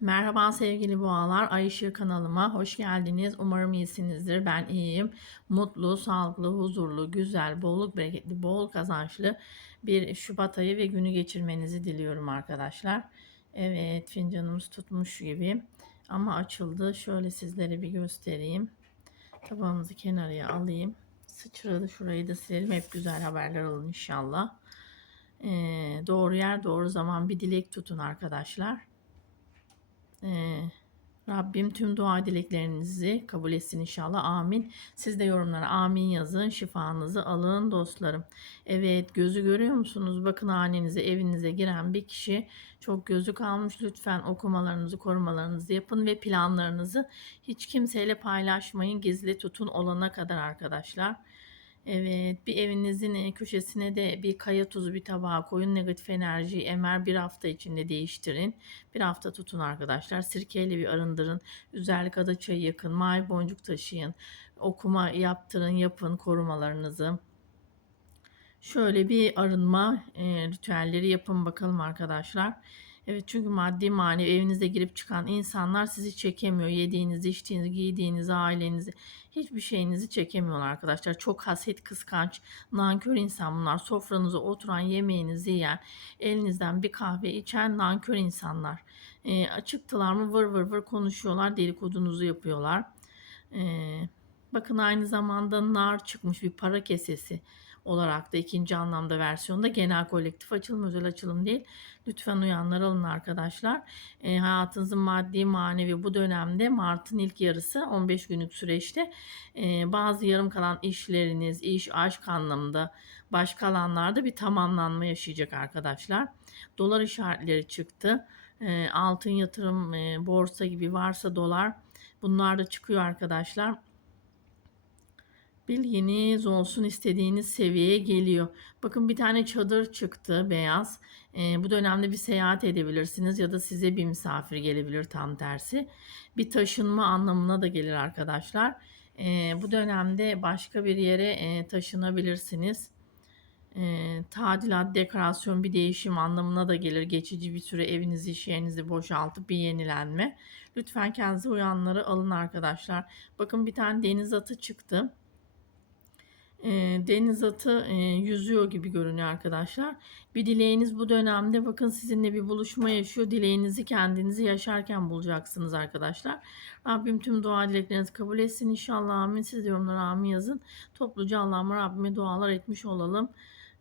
Merhaba sevgili boğalar, Ay Işığı kanalıma hoş geldiniz. Umarım iyisinizdir. Ben iyiyim. Mutlu, sağlıklı, huzurlu, güzel, bolluk bereketli, bol kazançlı bir Şubat ayı ve günü geçirmenizi diliyorum arkadaşlar. Evet, fincanımız tutmuş gibi ama açıldı. Şöyle sizlere bir göstereyim. Tabağımızı kenarıya alayım. Sıçradı şurayı da silelim. Hep güzel haberler alın inşallah. Ee, doğru yer, doğru zaman bir dilek tutun arkadaşlar. Ee, Rabbim tüm dua dileklerinizi kabul etsin inşallah. Amin. Siz de yorumlara amin yazın. Şifanızı alın dostlarım. Evet gözü görüyor musunuz? Bakın hanenize evinize giren bir kişi çok gözü kalmış. Lütfen okumalarınızı korumalarınızı yapın ve planlarınızı hiç kimseyle paylaşmayın. Gizli tutun olana kadar arkadaşlar. Evet, bir evinizin e, köşesine de bir kaya tuzu bir tabağa koyun. Negatif enerjiyi emer bir hafta içinde değiştirin. Bir hafta tutun arkadaşlar. Sirkeyle bir arındırın. Üzerlik ada çayı yakın. Mavi boncuk taşıyın. Okuma yaptırın, yapın korumalarınızı. Şöyle bir arınma e, ritüelleri yapın bakalım arkadaşlar. Evet çünkü maddi manevi evinize girip çıkan insanlar sizi çekemiyor. Yediğinizi, içtiğinizi, giydiğinizi, ailenizi hiçbir şeyinizi çekemiyorlar arkadaşlar. Çok haset, kıskanç, nankör insan bunlar. Sofranıza oturan, yemeğinizi yiyen, elinizden bir kahve içen nankör insanlar. E, çıktılar mı vır vır vır konuşuyorlar, dedikodunuzu yapıyorlar. E, bakın aynı zamanda nar çıkmış bir para kesesi olarak da ikinci anlamda versiyonda genel kolektif açılım özel açılım değil. Lütfen uyanlar alın arkadaşlar. E, hayatınızın maddi manevi bu dönemde Mart'ın ilk yarısı 15 günlük süreçte e, bazı yarım kalan işleriniz, iş, aşk anlamında başka alanlarda bir tamamlanma yaşayacak arkadaşlar. Dolar işaretleri çıktı. E, altın yatırım, e, borsa gibi varsa dolar bunlar da çıkıyor arkadaşlar bilginiz olsun istediğiniz seviyeye geliyor. Bakın bir tane çadır çıktı beyaz. E, bu dönemde bir seyahat edebilirsiniz ya da size bir misafir gelebilir tam tersi. Bir taşınma anlamına da gelir arkadaşlar. E, bu dönemde başka bir yere e, taşınabilirsiniz. E, tadilat, dekorasyon, bir değişim anlamına da gelir. Geçici bir süre evinizi, iş yerinizi boşaltıp bir yenilenme. Lütfen kendinize uyanları alın arkadaşlar. Bakın bir tane deniz atı çıktı deniz atı yüzüyor gibi görünüyor arkadaşlar. Bir dileğiniz bu dönemde bakın sizinle bir buluşma yaşıyor. Dileğinizi kendinizi yaşarken bulacaksınız arkadaşlar. Rabbim tüm dua dileklerinizi kabul etsin inşallah amin. Siz de yorumlara amin yazın. Topluca Allah'ıma Rabbime dualar etmiş olalım.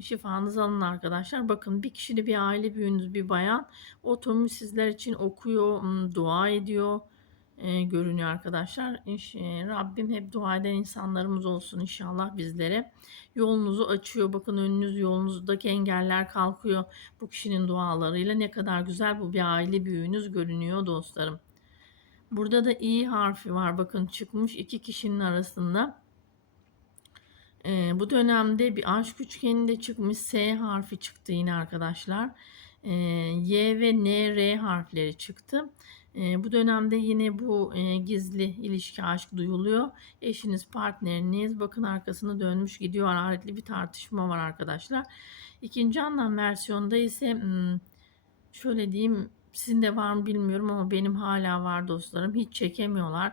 Şifanızı alın arkadaşlar. Bakın bir kişili bir aile büyüğünüz bir bayan oturmuş sizler için okuyor, dua ediyor e, görünüyor arkadaşlar. İnş, e, Rabbim hep dua eden insanlarımız olsun inşallah bizlere. Yolunuzu açıyor. Bakın önünüz yolunuzdaki engeller kalkıyor. Bu kişinin dualarıyla ne kadar güzel bu bir aile büyüğünüz görünüyor dostlarım. Burada da i harfi var. Bakın çıkmış iki kişinin arasında. E, bu dönemde bir aşk üçgeninde çıkmış S harfi çıktı yine arkadaşlar. E, y ve N, R harfleri çıktı. E, bu dönemde yine bu e, gizli ilişki aşk duyuluyor. Eşiniz, partneriniz bakın arkasını dönmüş gidiyor. Hararetli bir tartışma var arkadaşlar. İkinci anlam versiyonda ise hmm, şöyle diyeyim sizin de var mı bilmiyorum ama benim hala var dostlarım. Hiç çekemiyorlar.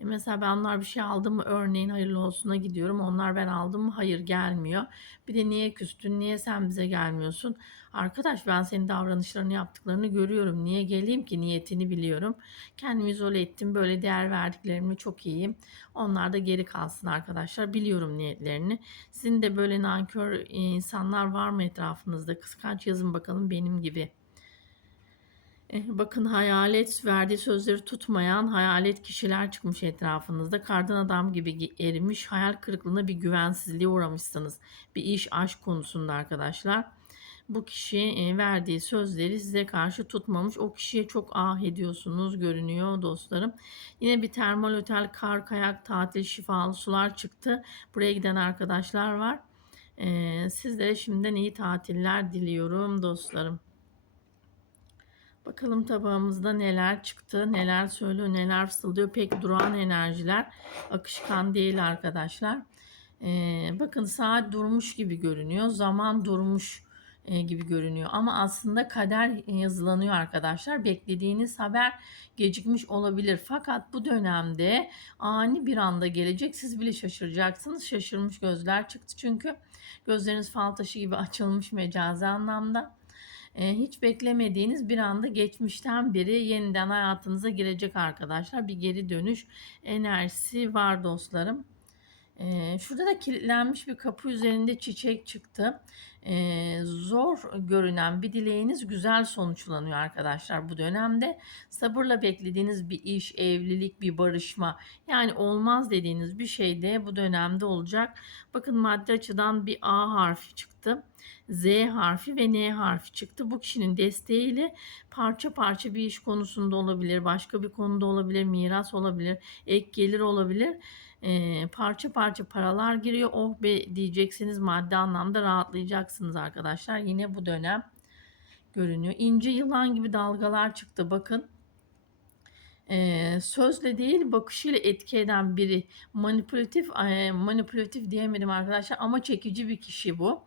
E mesela ben onlar bir şey aldım mı örneğin hayırlı olsuna gidiyorum. Onlar ben aldım mı hayır gelmiyor. Bir de niye küstün niye sen bize gelmiyorsun? Arkadaş ben senin davranışlarını yaptıklarını görüyorum. Niye geleyim ki niyetini biliyorum. Kendimi izole ettim böyle değer verdiklerimle çok iyiyim. Onlar da geri kalsın arkadaşlar. Biliyorum niyetlerini. Sizin de böyle nankör insanlar var mı etrafınızda? Kıskanç yazın bakalım benim gibi. Eh, bakın hayalet verdiği sözleri tutmayan hayalet kişiler çıkmış etrafınızda. Kardan adam gibi erimiş, hayal kırıklığına bir güvensizliğe uğramışsınız. Bir iş, aşk konusunda arkadaşlar. Bu kişi e, verdiği sözleri size karşı tutmamış. O kişiye çok ah ediyorsunuz görünüyor dostlarım. Yine bir termal otel, kar, kayak, tatil, şifalı sular çıktı. Buraya giden arkadaşlar var. Ee, sizlere şimdiden iyi tatiller diliyorum dostlarım. Bakalım tabağımızda neler çıktı, neler söylüyor, neler fısıldıyor. Pek duran enerjiler, akışkan değil arkadaşlar. Ee, bakın saat durmuş gibi görünüyor. Zaman durmuş e, gibi görünüyor. Ama aslında kader yazılanıyor arkadaşlar. Beklediğiniz haber gecikmiş olabilir. Fakat bu dönemde ani bir anda gelecek. Siz bile şaşıracaksınız. Şaşırmış gözler çıktı çünkü. Gözleriniz fal taşı gibi açılmış mecazi anlamda. E, hiç beklemediğiniz bir anda geçmişten biri yeniden hayatınıza girecek arkadaşlar. Bir geri dönüş enerjisi var dostlarım. Ee, şurada da kilitlenmiş bir kapı üzerinde çiçek çıktı. Ee, zor görünen bir dileğiniz güzel sonuçlanıyor arkadaşlar bu dönemde. Sabırla beklediğiniz bir iş, evlilik, bir barışma yani olmaz dediğiniz bir şey de bu dönemde olacak. Bakın madde açıdan bir A harfi çıktı. Z harfi ve N harfi çıktı. Bu kişinin desteğiyle parça parça bir iş konusunda olabilir, başka bir konuda olabilir, miras olabilir, ek gelir olabilir e, parça parça paralar giriyor. Oh be diyeceksiniz maddi anlamda rahatlayacaksınız arkadaşlar. Yine bu dönem görünüyor. İnce yılan gibi dalgalar çıktı bakın. Ee, sözle değil bakışıyla etki eden biri manipülatif e, manipülatif diyemedim arkadaşlar ama çekici bir kişi bu.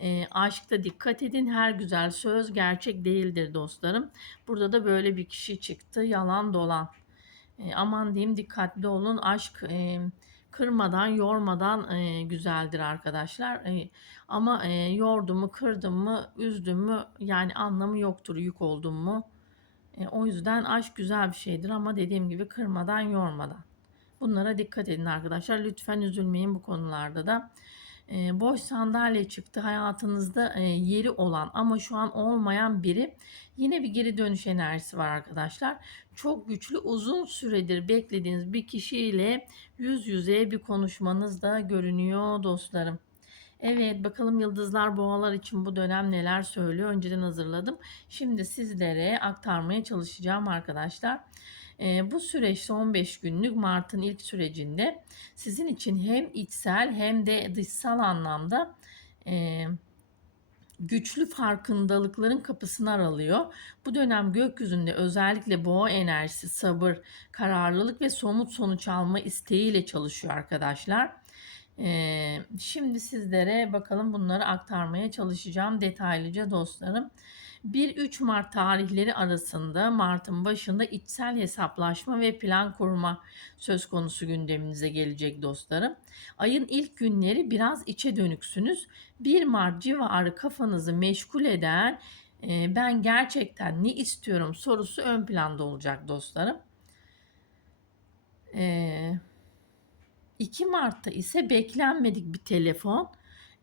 E, aşkta dikkat edin her güzel söz gerçek değildir dostlarım. Burada da böyle bir kişi çıktı yalan dolan. E, aman diyeyim dikkatli olun. Aşk e, kırmadan, yormadan e, güzeldir arkadaşlar. E, ama e, yordum mu, kırdım mı, üzdüm mü yani anlamı yoktur yük oldum mu. E, o yüzden aşk güzel bir şeydir ama dediğim gibi kırmadan, yormadan. Bunlara dikkat edin arkadaşlar. Lütfen üzülmeyin bu konularda da. Boş sandalye çıktı hayatınızda yeri olan ama şu an olmayan biri yine bir geri dönüş enerjisi var arkadaşlar. Çok güçlü uzun süredir beklediğiniz bir kişiyle yüz yüze bir konuşmanız da görünüyor dostlarım. Evet bakalım yıldızlar boğalar için bu dönem neler söylüyor. Önceden hazırladım. Şimdi sizlere aktarmaya çalışacağım arkadaşlar. E, bu süreçte 15 günlük Mart'ın ilk sürecinde sizin için hem içsel hem de dışsal anlamda e, güçlü farkındalıkların kapısını aralıyor. Bu dönem gökyüzünde özellikle boğa enerjisi, sabır, kararlılık ve somut sonuç alma isteğiyle çalışıyor arkadaşlar. Şimdi sizlere bakalım bunları aktarmaya çalışacağım detaylıca dostlarım. 1-3 Mart tarihleri arasında Mart'ın başında içsel hesaplaşma ve plan kurma söz konusu gündeminize gelecek dostlarım. Ayın ilk günleri biraz içe dönüksünüz. 1 Mart civarı kafanızı meşgul eden e, ben gerçekten ne istiyorum sorusu ön planda olacak dostlarım. E, 2 Mart'ta ise beklenmedik bir telefon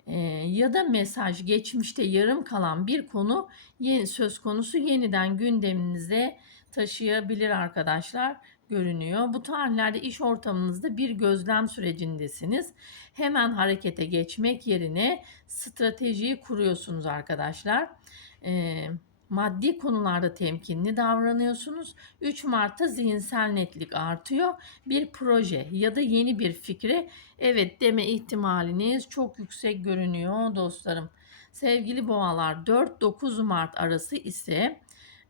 e, ya da mesaj geçmişte yarım kalan bir konu yeni söz konusu yeniden gündeminize taşıyabilir arkadaşlar görünüyor. Bu tarihlerde iş ortamınızda bir gözlem sürecindesiniz. Hemen harekete geçmek yerine stratejiyi kuruyorsunuz arkadaşlar. Ee, maddi konularda temkinli davranıyorsunuz. 3 Mart'ta zihinsel netlik artıyor. Bir proje ya da yeni bir fikre evet deme ihtimaliniz çok yüksek görünüyor dostlarım. Sevgili boğalar 4-9 Mart arası ise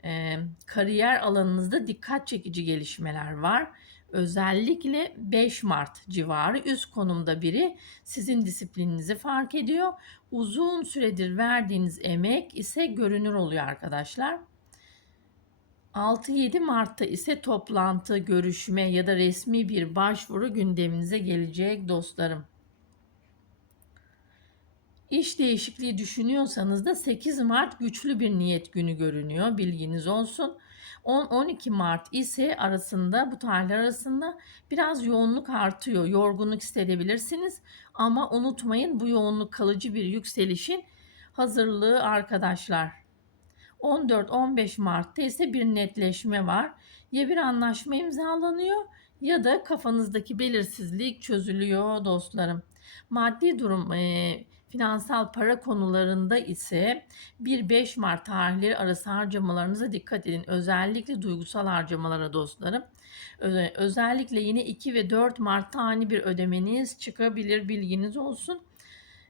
e, kariyer alanınızda dikkat çekici gelişmeler var. Özellikle 5 Mart civarı üst konumda biri sizin disiplininizi fark ediyor. Uzun süredir verdiğiniz emek ise görünür oluyor arkadaşlar. 6-7 Mart'ta ise toplantı, görüşme ya da resmi bir başvuru gündeminize gelecek dostlarım. İş değişikliği düşünüyorsanız da 8 Mart güçlü bir niyet günü görünüyor. Bilginiz olsun. 10-12 Mart ise arasında bu tarihler arasında biraz yoğunluk artıyor. Yorgunluk hissedebilirsiniz. Ama unutmayın bu yoğunluk kalıcı bir yükselişin hazırlığı arkadaşlar. 14-15 Mart'ta ise bir netleşme var. Ya bir anlaşma imzalanıyor ya da kafanızdaki belirsizlik çözülüyor dostlarım. Maddi durum e, Finansal para konularında ise 1-5 Mart tarihleri arası harcamalarınıza dikkat edin. Özellikle duygusal harcamalara dostlarım. Özellikle yine 2 ve 4 Mart ani bir ödemeniz çıkabilir bilginiz olsun.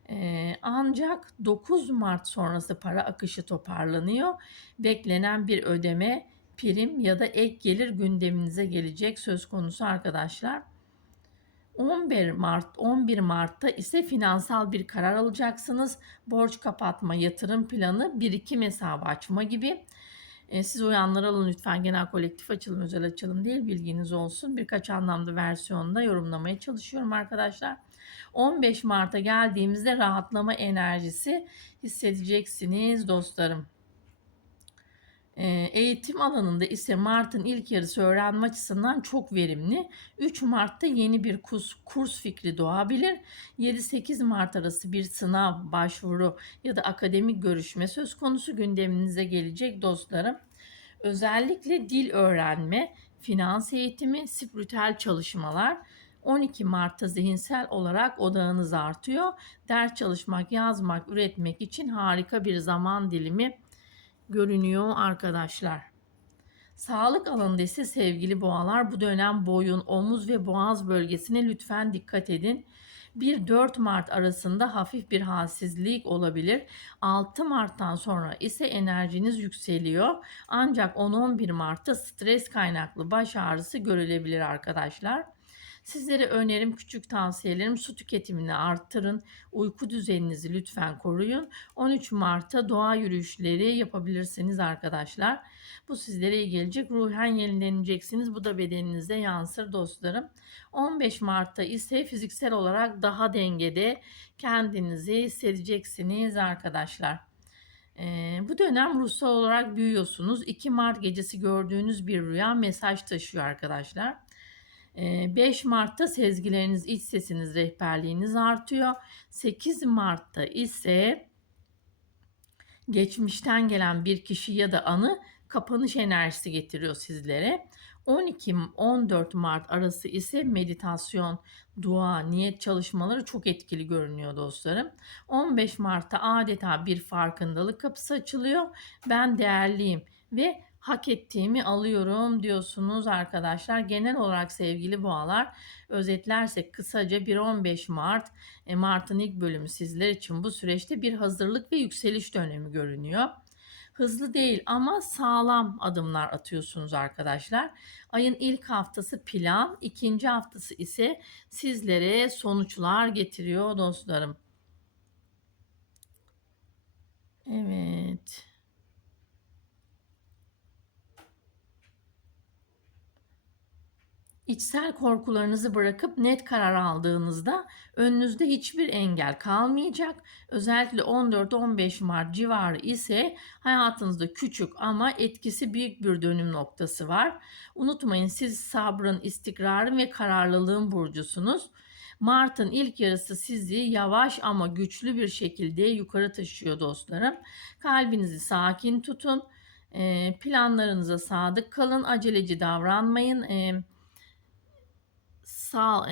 Ee, ancak 9 Mart sonrası para akışı toparlanıyor. Beklenen bir ödeme, prim ya da ek gelir gündeminize gelecek söz konusu arkadaşlar. 11 Mart 11 Mart'ta ise finansal bir karar alacaksınız. Borç kapatma, yatırım planı, birikim hesabı açma gibi. E, siz uyanları alın lütfen. Genel kolektif açılım, özel açılım değil. Bilginiz olsun. Birkaç anlamda versiyonda yorumlamaya çalışıyorum arkadaşlar. 15 Mart'a geldiğimizde rahatlama enerjisi hissedeceksiniz dostlarım. Eğitim alanında ise Mart'ın ilk yarısı öğrenme açısından çok verimli. 3 Mart'ta yeni bir kurs, kurs fikri doğabilir. 7-8 Mart arası bir sınav, başvuru ya da akademik görüşme söz konusu gündeminize gelecek dostlarım. Özellikle dil öğrenme, finans eğitimi, spiritüel çalışmalar 12 Mart'ta zihinsel olarak odağınız artıyor. Ders çalışmak, yazmak, üretmek için harika bir zaman dilimi görünüyor arkadaşlar. Sağlık alanında ise sevgili boğalar bu dönem boyun, omuz ve boğaz bölgesine lütfen dikkat edin. 1-4 Mart arasında hafif bir halsizlik olabilir. 6 Mart'tan sonra ise enerjiniz yükseliyor. Ancak 10-11 Mart'ta stres kaynaklı baş ağrısı görülebilir arkadaşlar. Sizlere önerim, küçük tavsiyelerim su tüketimini arttırın. Uyku düzeninizi lütfen koruyun. 13 Mart'ta doğa yürüyüşleri yapabilirsiniz arkadaşlar. Bu sizlere iyi gelecek. Ruhen yenileneceksiniz. Bu da bedeninize yansır dostlarım. 15 Mart'ta ise fiziksel olarak daha dengede kendinizi hissedeceksiniz arkadaşlar. Ee, bu dönem ruhsal olarak büyüyorsunuz. 2 Mart gecesi gördüğünüz bir rüya mesaj taşıyor arkadaşlar. 5 Mart'ta sezgileriniz, iç sesiniz, rehberliğiniz artıyor. 8 Mart'ta ise geçmişten gelen bir kişi ya da anı kapanış enerjisi getiriyor sizlere. 12-14 Mart arası ise meditasyon, dua, niyet çalışmaları çok etkili görünüyor dostlarım. 15 Mart'ta adeta bir farkındalık kapısı açılıyor. Ben değerliyim ve hak ettiğimi alıyorum diyorsunuz arkadaşlar. Genel olarak sevgili boğalar özetlersek kısaca 1-15 Mart e, Mart'ın ilk bölümü sizler için bu süreçte bir hazırlık ve yükseliş dönemi görünüyor. Hızlı değil ama sağlam adımlar atıyorsunuz arkadaşlar. Ayın ilk haftası plan, ikinci haftası ise sizlere sonuçlar getiriyor dostlarım. Evet. İçsel korkularınızı bırakıp net karar aldığınızda önünüzde hiçbir engel kalmayacak. Özellikle 14-15 Mart civarı ise hayatınızda küçük ama etkisi büyük bir dönüm noktası var. Unutmayın siz sabrın, istikrarın ve kararlılığın burcusunuz. Mart'ın ilk yarısı sizi yavaş ama güçlü bir şekilde yukarı taşıyor dostlarım. Kalbinizi sakin tutun. Planlarınıza sadık kalın. Aceleci davranmayın sağ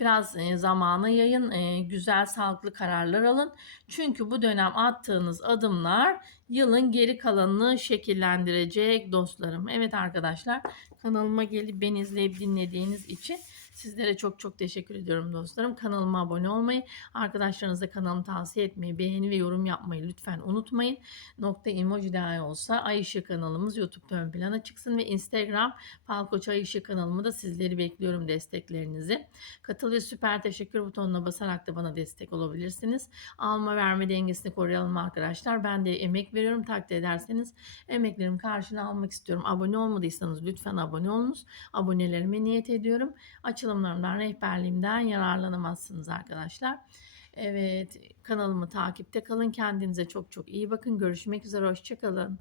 biraz zamanı yayın, güzel sağlıklı kararlar alın. Çünkü bu dönem attığınız adımlar yılın geri kalanını şekillendirecek dostlarım. Evet arkadaşlar kanalıma gelip beni izleyip dinlediğiniz için Sizlere çok çok teşekkür ediyorum dostlarım. Kanalıma abone olmayı, arkadaşlarınıza kanalımı tavsiye etmeyi, beğeni ve yorum yapmayı lütfen unutmayın. Nokta emoji dahi olsa Ay Işığı kanalımız YouTube'da ön plana çıksın ve Instagram Falkoç Ay Işığı kanalımı da sizleri bekliyorum desteklerinizi. Katıl ve süper teşekkür butonuna basarak da bana destek olabilirsiniz. Alma verme dengesini koruyalım arkadaşlar. Ben de emek veriyorum takdir ederseniz emeklerim karşılığını almak istiyorum. Abone olmadıysanız lütfen abone olunuz. Abonelerime niyet ediyorum. Açılım açılımlarımdan, rehberliğimden yararlanamazsınız arkadaşlar. Evet kanalımı takipte kalın. Kendinize çok çok iyi bakın. Görüşmek üzere. Hoşçakalın.